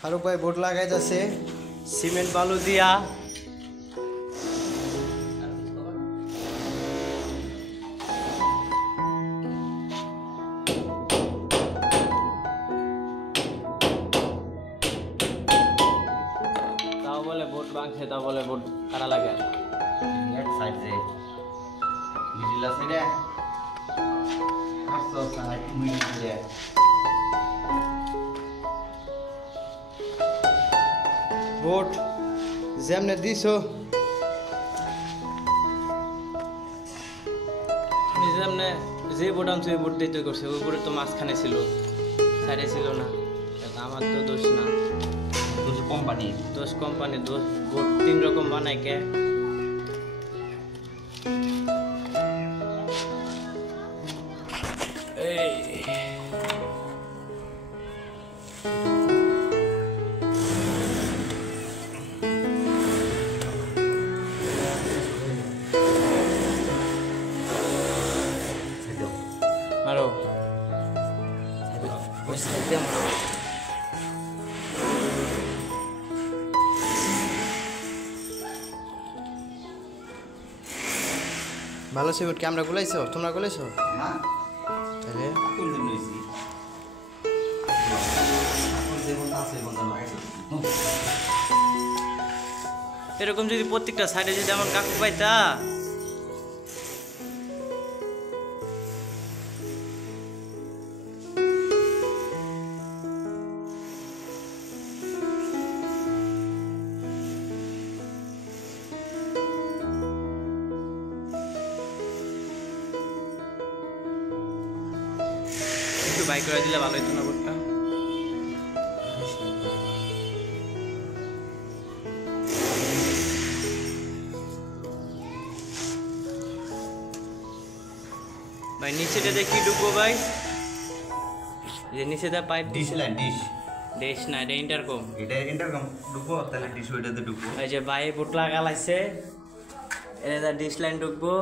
ফারুক ভাই বোট লাগাইতেছে সিমেন্ট বালু দিয়া। তাও বলে বোট ভাঙছে, তাও বলে বোট কারা লাগে। এক সাইড রে মিডিলা সাইডে আসো সাইড মিডিলে বোট যেমনে দিছো যেমনে যে বোট আনছে ওই বোট দিতে করছে, ওই বোটে তো মাঝখানে ছিল, সাইডে ছিল না। এটা আমার তো দোষ না, দুটো কোম্পানি দোষ কোম্পানি দোষ। বোট 3 রকম বানায় কে? মারো ওই সাইডে মারো। ভালো সে বোট ক্যামেরা গুলাইছো, তোমরা গুলাইছো না তাহলে কোন দিন হইছি কোন যেমন আছে মতন লাগাইছো। এরকম যদি প্রত্যেকটা সাইডে যদি আমার কাকু পাইতা, একটু বাইক করে দিলে ভালো হতো না বোটটা। ভাই নিচেটা দেখি ঢুকবো ভাই, যে নিচেটা পাইপ ডিশ লাইন ডিশ দেশ না, এটা ইন্টারকম। এটা ইন্টারকম ঢুকবো তাহলে ডিশ ওইটাতে ঢুকবো। এই যে ভাই বোট লাগালাইছে, এটা ডিশ লাইন ঢুকবো।